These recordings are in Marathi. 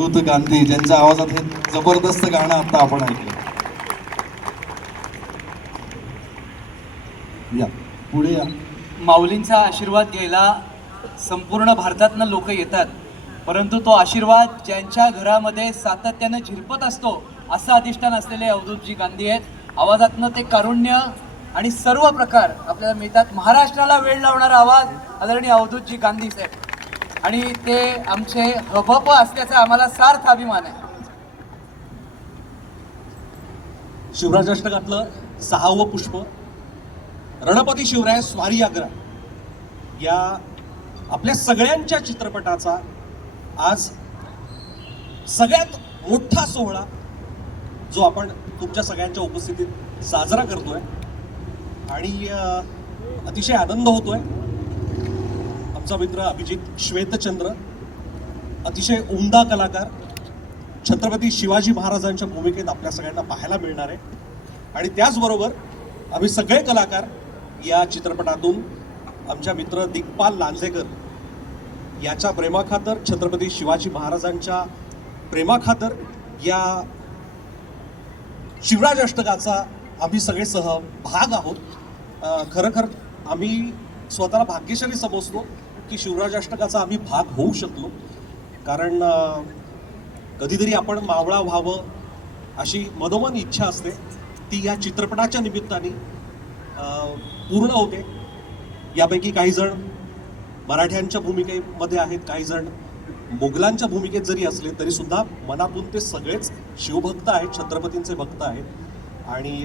अवधूत गांधी ज्यांच्या आवाजात हे जबरदस्त गाणं आता आपण ऐकलं. या पुढे या. माऊलींचा आशीर्वाद घ्यायला संपूर्ण भारतातनं लोक येतात, परंतु तो आशीर्वाद ज्यांच्या घरामध्ये सातत्यानं झिरपत असतो असं अधिष्ठान असलेले अवधूतजी गांधी आहेत. आवाजातनं ते कारुण्य आणि सर्व प्रकार आपल्याला मिळतात. महाराष्ट्राला वेळ लावणारा आवाज आदरणीय अवधूतजी गांधी साहेब, आणि ते आमचे हबप असल्याचा आम्हाला सार्थ अभिमान आहे. शिवराजाष्टकातलं 6वं पुष्प रणपती शिवराय स्वारी आग्रा या आपल्या सगळ्यांच्या चित्रपटाचा आज सगळ्यात मोठा सोहळा जो आपण तुमच्या सगळ्यांच्या उपस्थितीत साजरा करतोय आणि अतिशय आनंद होतोय. आमचा मित्र अभिजित श्वेतचंद्र अतिशय उमदा कलाकार छत्रपती शिवाजी महाराजांच्या भूमिकेत आपल्या सगळ्यांना पाहायला मिळणार आहे. आणि त्याचबरोबर आम्ही सगळे कलाकार या चित्रपटातून आमच्या मित्र दिग्पाल लांजेकर याच्या प्रेमाखातर, छत्रपती शिवाजी महाराजांच्या प्रेमाखातर या शिवराज अष्टकाचा आम्ही सगळे सहभाग आहोत. खरं आम्ही स्वतःला भाग्यशाली समजतो की शिवराज अष्टकाचा आम्ही भाग होऊ शकलो, कारण कधीतरी आपण मावळा व्हावं अशी मनोमन इच्छा असते, ती या चित्रपटाच्या निमित्ताने पूर्ण होते. यापैकी काही जण मराठ्यांच्या भूमिकेमध्ये आहेत, काही जण मोगलांच्या भूमिकेत जरी असले तरी सुद्धा मनातून ते सगळेच शिवभक्त आहेत, छत्रपतींचे भक्त आहेत. आणि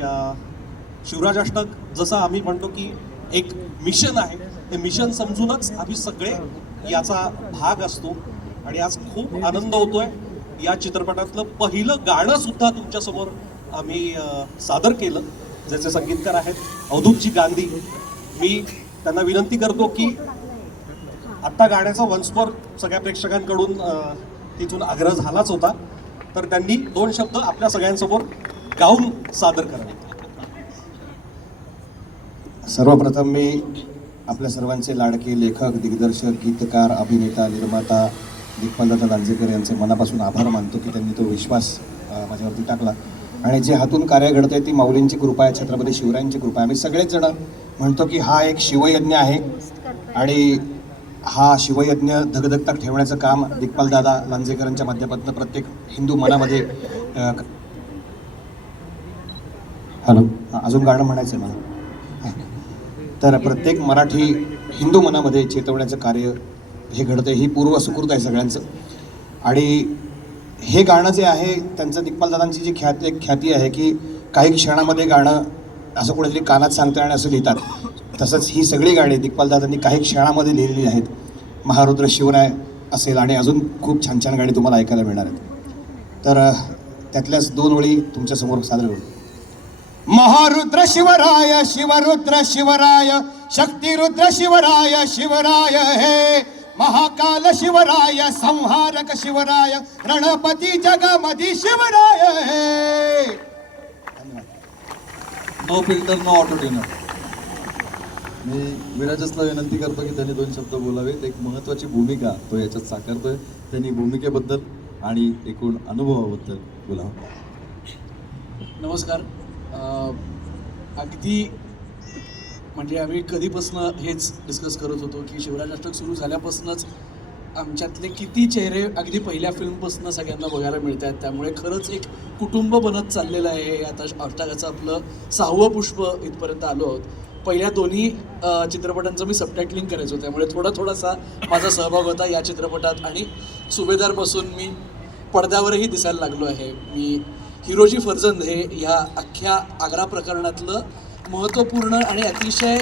शिवराज अष्टक जसं आम्ही म्हणतो की एक मिशन आहे, ते मिशन समजूनच आम्ही सगळे याचा भाग असतो. आणि आज खूप आनंद होतोय. या चित्रपटातलं पहिलं गाणं सुद्धा तुमच्यासमोर आम्ही सादर केलं, ज्याचे संगीतकार आहेत अवधूतजी गांधी. मी त्यांना विनंती करतो की आत्ता गाण्याचा वन्समोर सगळ्या प्रेक्षकांकडून तिथून आग्रह झालाच होता, तर त्यांनी 2 शब्द आपल्या सगळ्यांसमोर गाऊन सादर करावे. सर्वप्रथम मी आपल्या सर्वांचे लाडके लेखक, दिग्दर्शक, गीतकार, अभिनेता, निर्माता दिग्पालदादा लांजेकर यांचे मनापासून आभार मानतो की त्यांनी तो विश्वास माझ्यावरती टाकला. आणि जे हातून कार्य घडतंय ती माऊलींची कृपा आहे, छत्रपती शिवरायांची कृपा आहे. आम्ही सगळेच जण म्हणतो की हा एक शिवयज्ञ आहे आणि हा शिवयज्ञ धगधगता ठेवण्याचं काम दिग्पालदादा लांजेकरांच्या माध्यमातून प्रत्येक हिंदू मनामध्ये हॅलो अजून गाणं म्हणायचं आहे मला, तर प्रत्येक मराठी हिंदू मनामध्ये चेतवण्याचं कार्य हे घडतं. ही पूर्व सुकृत आहे सगळ्यांचं. आणि हे गाणं जे आहे त्यांचं दिग्पालदादांची जी ख्याती आहे की काही क्षणामध्ये गाणं असं कोणीतरी कानात सांगतं आणि असं लिहितात, तसंच ही सगळी गाणी दिग्पालदादांनी काही क्षणामध्ये लिहिलेली आहेत. महारुद्र शिवराय असेल आणि अजून खूप छान छान गाणी तुम्हाला ऐकायला मिळणार आहेत. तर त्यातल्याच 2 ओळी तुमच्यासमोर सादर करू. महारुद्र शिवराय शिवरुद्र शिवराय शक्तिरुद्र शिवराय शिवराय हे महाकाल शिवराय संहारक शिवराय रणपती जगमधी शिवराय हे. No filter no auto tuner. मी विराजसला विनंती करतो की त्यांनी 2 शब्द बोलावेत. एक महत्त्वाची भूमिका तो याच्यात साकारतोय, त्यांनी भूमिकेबद्दल आणि एकूण अनुभवाबद्दल बोलावं. नमस्कार. अगदी म्हणजे आम्ही कधीपासून हेच डिस्कस करत होतो की शिवराज अष्टक सुरू झाल्यापासूनच आमच्यातले किती चेहरे अगदी पहिल्या फिल्मपासून सगळ्यांना बघायला मिळत आहेत. त्यामुळे खरंच एक कुटुंब बनत चाललेलं आहे. आता अष्टकाचं आपलं 6वं पुष्प इथपर्यंत आलो आहोत. पहिल्या दोन्ही चित्रपटांचं मी सबटायटलिंग करायचो, त्यामुळे थोडासा माझा सहभाग होता या चित्रपटात. आणि सुभेदारपासून मी पडद्यावरही दिसायला लागलो आहे. मी हिरोजी फर्जंद हे ह्या अख्ख्या आग्रा प्रकरणातलं महत्त्वपूर्ण आणि अतिशय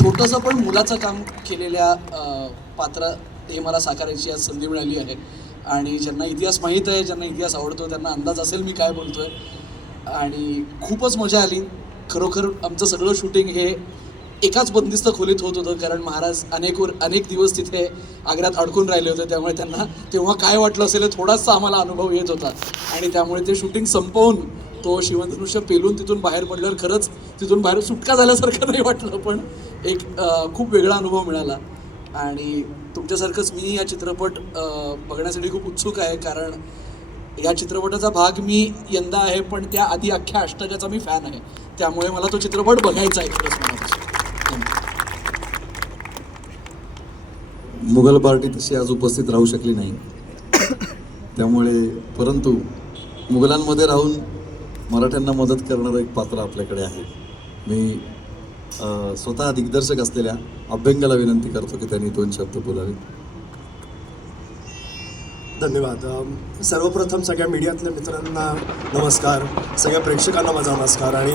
छोटंसं पण मुलाचं काम केलेल्या पात्र हे मला साकारायची आज संधी मिळाली आहे. आणि ज्यांना इतिहास माहीत आहे, ज्यांना इतिहास आवडतो त्यांना अंदाज असेल मी काय बोलतो आहे. आणि खूपच मजा आली. खरोखर आमचं सगळं शूटिंग हे एकाच बंदिस्त खोलीत होत होतं, कारण महाराज अनेक दिवस तिथे आग्र्यात अडकून राहिले होते. त्यामुळे त्यांना तेव्हा काय वाटलं असेल थोडासा आम्हाला अनुभव येत होता. आणि त्यामुळे ते शूटिंग संपवून तो शिवधनुष्य पेलून तिथून बाहेर पडल्यावर खरंच तिथून बाहेर सुटका झाल्यासारखं नाही वाटलं, पण एक खूप वेगळा अनुभव मिळाला. आणि तुमच्यासारखंच मी हा चित्रपट बघण्यासाठी खूप उत्सुक आहे, कारण या चित्रपटाचा भाग मी यंदा आहे, पण त्या आधी अख्ख्या अष्टकाचा मी फॅन आहे, त्यामुळे मला तो चित्रपट बघायचा आहे खरंच मनापासून. मुघल पार्टी तशी आज उपस्थित राहू शकली नाही, त्यामुळे परंतु मुघलांमध्ये राहून मराठ्यांना मदत करणारं एक पात्र आपल्याकडे आहे. मी स्वतः दिग्दर्शक असलेल्या अभ्यंगाला विनंती करतो की त्यांनी 2 शब्द बोलावे. धन्यवाद. सर्वप्रथम सगळ्या मीडियातल्या मित्रांना नमस्कार, सगळ्या प्रेक्षकांना माझा नमस्कार. आणि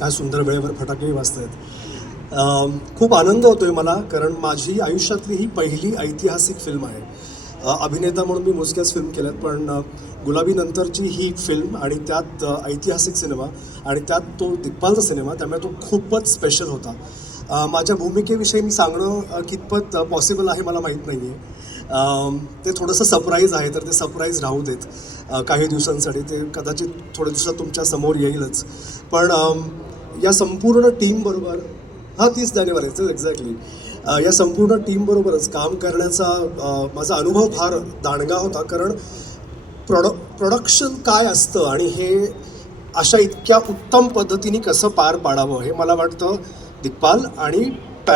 काय सुंदर वेळेवर फटाकेही वाजत आहेत. खूप आनंद होतो आहे मला, कारण माझी आयुष्यातली ही पहिली ऐतिहासिक फिल्म आहे. अभिनेता म्हणून मी मोजक्याच फिल्म केल्यात, पण गुलाबी नंतरची ही फिल्म आणि त्यात ऐतिहासिक सिनेमा आणि त्यात तो दिग्पालचा सिनेमा, त्यामुळे तो खूपच स्पेशल होता. माझ्या भूमिकेविषयी मी सांगणं कितपत पॉसिबल आहे मला माहीत नाही आहे. ते थोडंसं सरप्राईज आहे, तर ते सरप्राईज राहू देत काही दिवसांसाठी. ते कदाचित थोड्या दिवसात तुमच्या समोर येईलच. पण या संपूर्ण टीमबरोबर 30 जानेवारीच एक्झॅक्टली या संपूर्ण टीमबरोबरच काम करण्याचा माझा अनुभव फार दांडगा होता, कारण प्रोडक्शन काय असतं आणि हे अशा इतक्या उत्तम पद्धतीने कसं पार पाडावं हे मला वाटतं दिग्पाल आणि